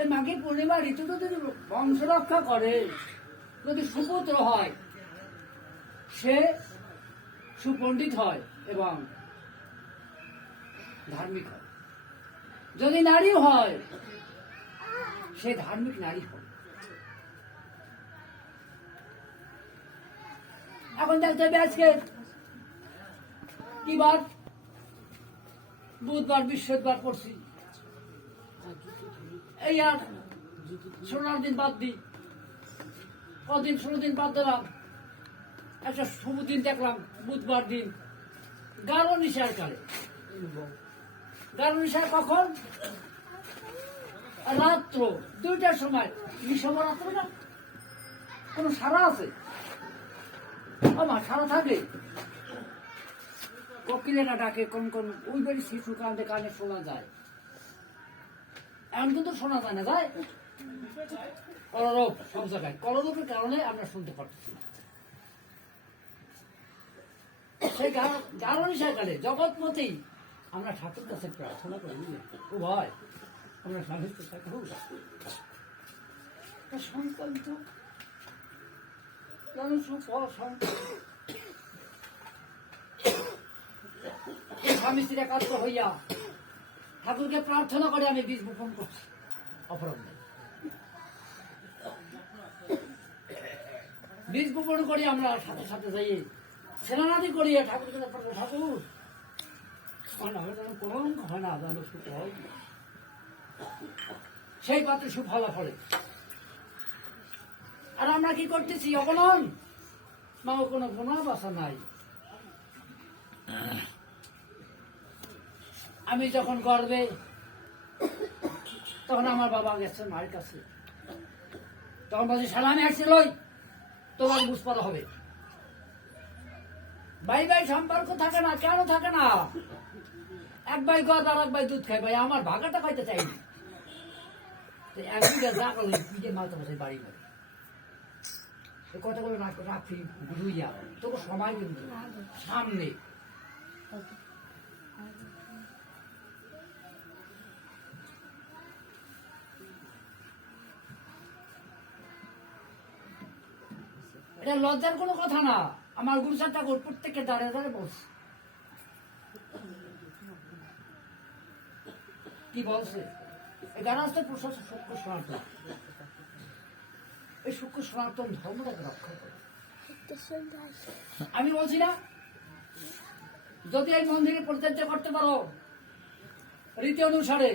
এই মাঘী পূর্ণিমা ঋতুটা যদি বংশ রক্ষা করে, যদি সুপুত্র হয়, সে সুপণ্ডিত হয় এবং ধার্মিক হয়। যদি নারী হয়, সে ধার্মিক নারী হয়। এখন দেখতে হবে আজকে কি বার? বুধবার, বৃহস্পতিবার পড়ছি। এই আর 16 দিন বাদ দিই, কদিন 16 দিন বাদ দিলাম, একটা শুভ দিন দেখলাম বুধবার দিন, গারো নিশার কালে। গারো নিশা কখন? রাত্র 2টার সময়। নিশাব রাত্র না, কোন সারা আছে? আমার সারা থাকে। কোকিলেরা ডাকে, কোন কোন ওই বাড়ি শিশু কান্দে, কানে শোনা যায়। এমন কিন্তু শোনা যায় না, যায় কলরব সব জায়গায়। কলরবের কারণে আমরা শুনতে পারতেছি না। সেই গারো নিশাকালে জগৎমতেই আমরা ঠাকুর কাছে প্রার্থনা করি, ও ভাই আমরা স্বামীর সন্তান তো স্বামী স্ত্রী একাত্ম হইয়া ঠাকুরকে প্রার্থনা করে আমি বীজ বপন করছি। অপরাধ নেই, বীজ বপন করি আমরা সাথে সাথে যাই সেনানাদি করিয়া ঠাকুরকে ঠাকুর কোনো হয় না, জানো সুখ হয়, সেই পাত্রে সুফলা ফলে। আর আমরা কি করতেছি? অবনন মা কোনো গোনা বাসা নাই। আমি যখন গর্বে, তখন আমার বাবা গেছে মায়ের কাছে, তখন বলছি সালামে আসছিল তোমার বুঝপাড়া হবে। ভাই ভাই সম্পর্ক থাকে না, কেন থাকে না? এক ভাই গর্ব আর এক ভাই দুধ খাই, ভাই আমার ভাগাটা খাইতে চাইনি। একদিকে যা করলে পিঠে মালতে বসে বাড়ি করে কথাগুলো রাখি বুঝুইয়া, তোকে সময় কিন্তু সামনে। এটা লজ্জার কোনো কথা না। আমার গুরুচার ঠাকুর প্রত্যেককে দাঁড়িয়ে দাঁড়িয়ে বলছে, কি বলছে? এখানে আসতে প্রশাস সূক্ষ্ম সনাতন, এই সূক্ষ্ম সনাতন ধর্মটাকে রক্ষা করে। আমি বলছি না, যদি এই মন্দিরে পরিচর্যা করতে পারো রীতি অনুসারে,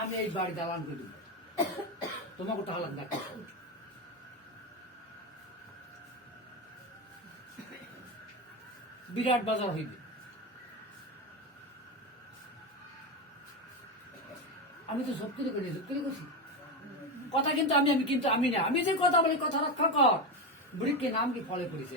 আমি এই বাড়ি দালান করে দিব, তোমাকে তাহলে দেখা। বিরাট বাজার হইবে। আমি তো সব করে করি, সব করে করছি কথা, কিন্তু আমি কিন্তু আমি না, আমি যে কথা বলি কথা রক্ষা কর। বৃক্ষে নাম কি ফলে করেছে।